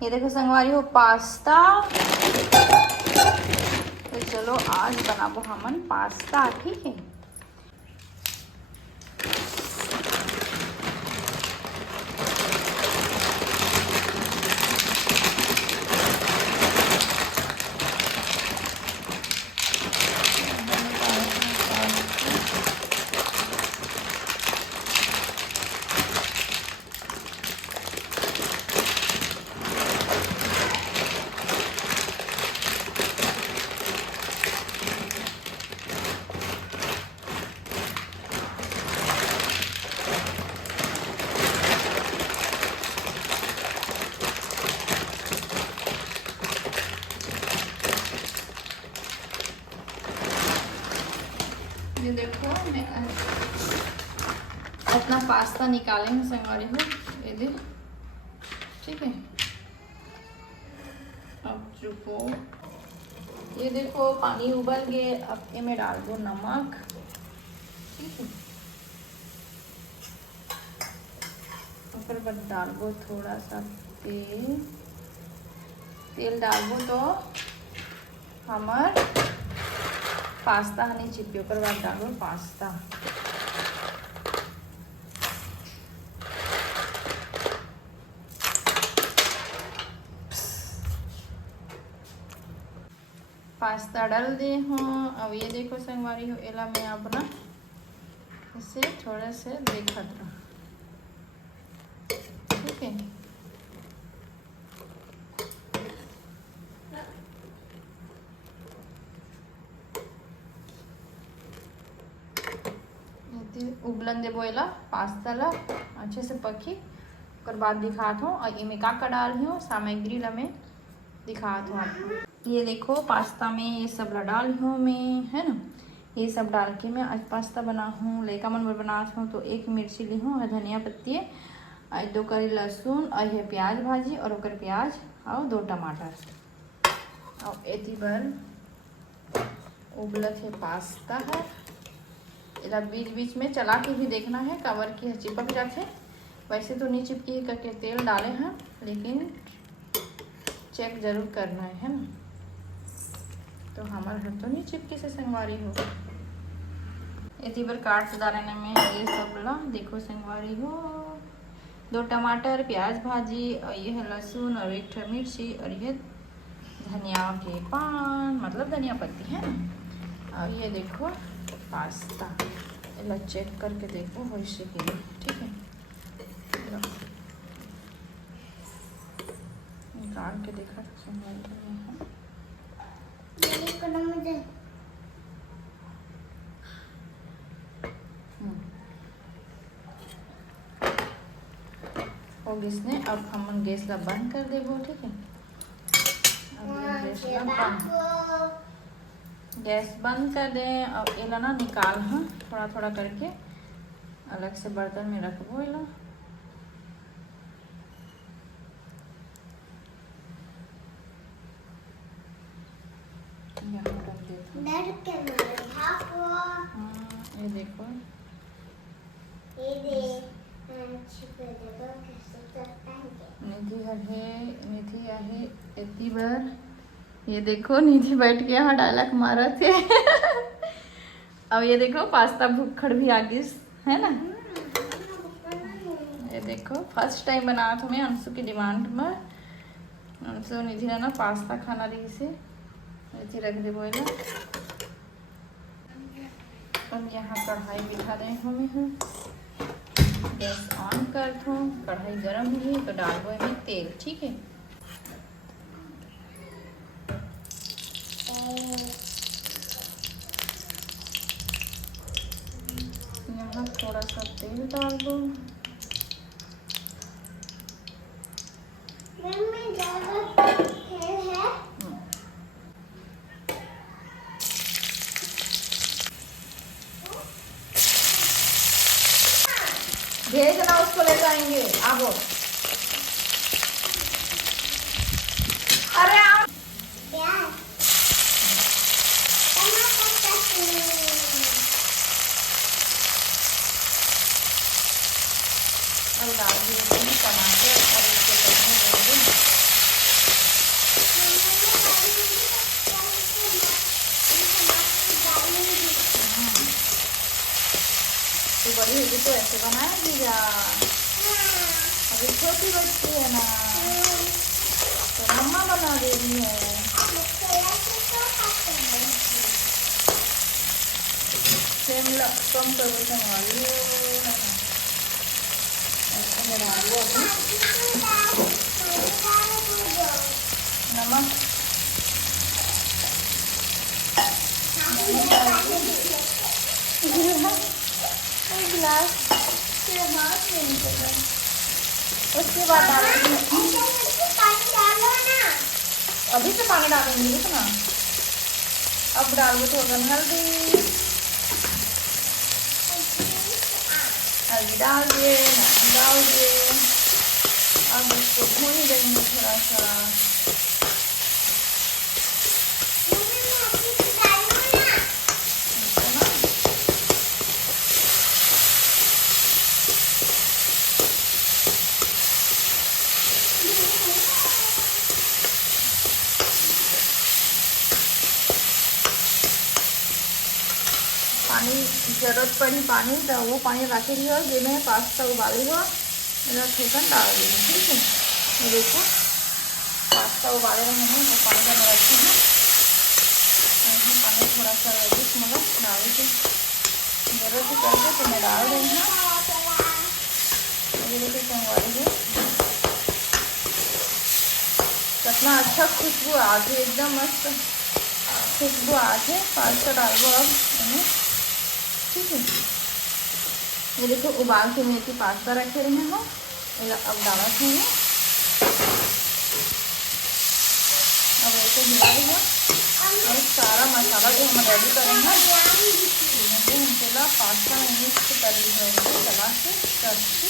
ये देखो संगवारी हो पास्ता। तो चलो आज बनाबो हमन पास्ता, ठीक है। ये देखो मैं अपना पास्ता निकालेंगे संगवारी हो, ये दे, ठीक है। अब रुको, ये देखो पानी उबल गए। अब इसमें डाल दो नमक, ठीक है। फिर बाद डाल दो थोड़ा सा तेल डाल दो तो हमार पास्ता नहीं चिपके। ओकर बाद डालो पास्ता, पास्ता डाल दे हूँ। अब ये देखो संगवारी हो, एला मैं अपना इसे थोड़ा से देखत रहा, ठीक है। उबलन देबो एला पास्ता ला अच्छे से पकी। ओकर बाद दिखात हूँ और इमें का डाल हूँ सामग्री ला मैं दिखात हूँ आपको। ये देखो पास्ता में ये सब ला डाल हूँ मैं, है ना। ये सब डाल के मैं आज पास्ता बना हूँ, लड़का मन बनात हूँ। तो 1 मिर्ची ली हूँ और धनिया पत्ती और 2 करी लहसुन और ये प्याज भाजी और ओकर प्याज और 2 टमाटर। और एती बार उबलत है पास्ता है, इधर बीच बीच में चला के भी देखना है, कवर की चिपक जाते। वैसे तो नहीं चिपकी करके तेल डाले हैं, लेकिन चेक जरूर करना है ना। तो हमारे घर तो नहीं चिपकी से संगवारी हो। इसी बार काट डालने में ये सब ला देखो संगवारी हो, 2 टमाटर, प्याज भाजी और ये है लहसुन और 1 मिर्ची और ये धनिया के पान, मतलब धनिया पत्ती है ना। और ये देखो पास्ता, इला चेक करके देखो वैसे के लिए, ठीक है। निकाल के देखा और इसने अब हम गैस ला बंद कर देबो, ठीक है। अब गैस बंद कर दें। और एला ना निकाल हाँ थोड़ा थोड़ा करके अलग से बर्तन में रखबो। एला यहाँ रख देते हैं। ये देखो निधि है इतनी बार। ये देखो निधि बैठ के यहाँ डायलॉग मारा थे। अब ये देखो पास्ता भूखड़ भी आ गई है ना। ये देखो फर्स्ट टाइम बना था मैं अंशु की डिमांड में। अंशु निधि ने ना पास्ता खाना रही से ऐसी रख दे बोला। अब यहाँ कढ़ाई बिठा दे हमें, गैस ऑन कर दो। कढ़ाई गर्म हुई तो डाल दो में तेल, ठीक है। यहाँ थोड़ा सा तेल डाल दो। भेजना उसको ले जाएंगे। आओ अरे आओ। छोटी बच्ची है ना, तो मम्मा बना दे रही है। शिमला कम करो संभाली हो, ऐसा मैं डालू अभी नमक। गिलास से हाथ में निकल, उसके बाद डालेंगे। अभी से पानी डालेंगे, रुक ना। अब डालो थोड़ा हल्दी, हल्दी डाल दिए, नमक डाल दिए। अब इसको भून देंगे थोड़ा सा। पानी जरूरत पड़ी पानी तो वो पानी रखे रही हो, जे मैं पास्ता उबाली हो मेरा ठेकन डाल दी। ठीक है, ये देखो पास्ता उबाले रहे हैं, वो पानी का मैं रखी हूँ। पानी थोड़ा सा जिस मतलब डाले के जरूरत करके तो मैं डाल रही हूँ। ये देखिए संगवारी है, कितना अच्छा खुशबू आती है, एकदम मस्त खुशबू आती है। पास्ता डाल दो अब इन्हें। ठीक है, ये देखो उबाल के मेथी पास्ता रखे रहे हो, अब डाला थे। अब ऐसे मिला दिया और सारा मसाला जो हम रेडी करेंगे तेला पास्ता में मिक्स कर ली है, चला के करके।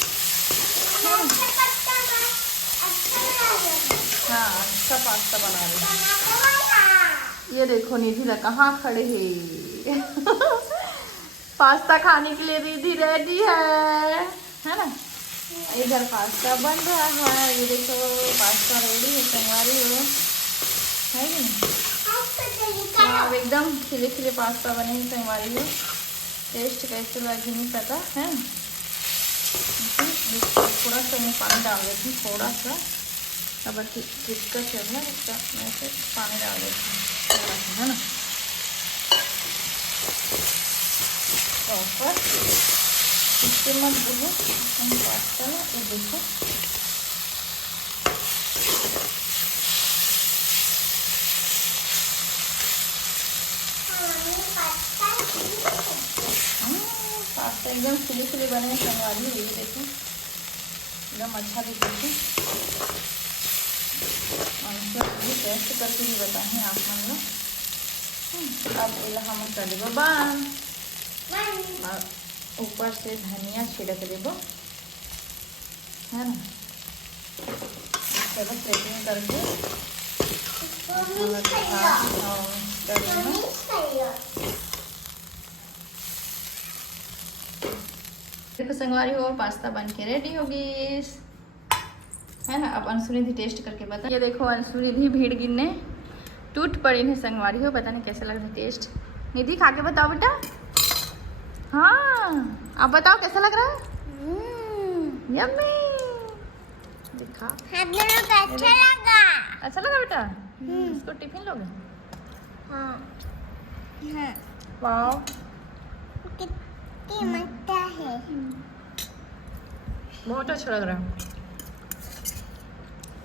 हाँ, अच्छा पास्ता बना रही। ये देखो निधि ला कहाँ खड़े है पास्ता खाने के लिए दीदी रेडी है ना। इधर पास्ता बन रहा है, ये देखो पास्ता रेडी है, संगवारी हो है कि नहीं। अब एकदम खिले खिले पास्ता बने संगवारी हो। टेस्ट कैसे लगे नहीं पता है। थोड़ा सा मैं पानी डाल देती हूँ, थोड़ा सा अब चिपका चलना मैं से पानी डाल देती हूँ, है ना। और इसके मत भूलो हम पास्ता ना, ये देखो पास्ता एकदम खिले खिले बने संगवारी। ये देखो एकदम अच्छा दिखे। भी टेस्ट करके भी बताएं आप मन लोग। अब इला हम कर देबो बान, ऊपर से धनिया छिड़क देबो, है ना। चलो सेटिंग करके देखो संगवारी हो, पास्ता बन के रेडी होगी, है ना। अब अंशुनिधि टेस्ट करके बता। ये देखो अंशुनिधि भीड़ गिनने टूट पड़ी है संगवारी हो, पता नहीं कैसा लग रहा है टेस्ट। निधि खा के बताओ बेटा। हाँ आप बताओ कैसा लग रहा है। यम्मी दिखा। अच्छा लगा। अच्छा लगा बेटा। इसको टिफिन लोगे। हाँ हाँ। वाओ कितनी मजा है, बहुत अच्छा लग रहा है।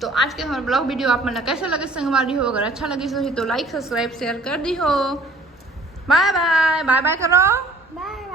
तो आज के हमारे ब्लॉग वीडियो आप मन कैसे लगे संगवारी हो, अगर अच्छा लगे तो लाइक सब्सक्राइब शेयर कर दी हो। बाय बाय, बाय बाय करो। बाय।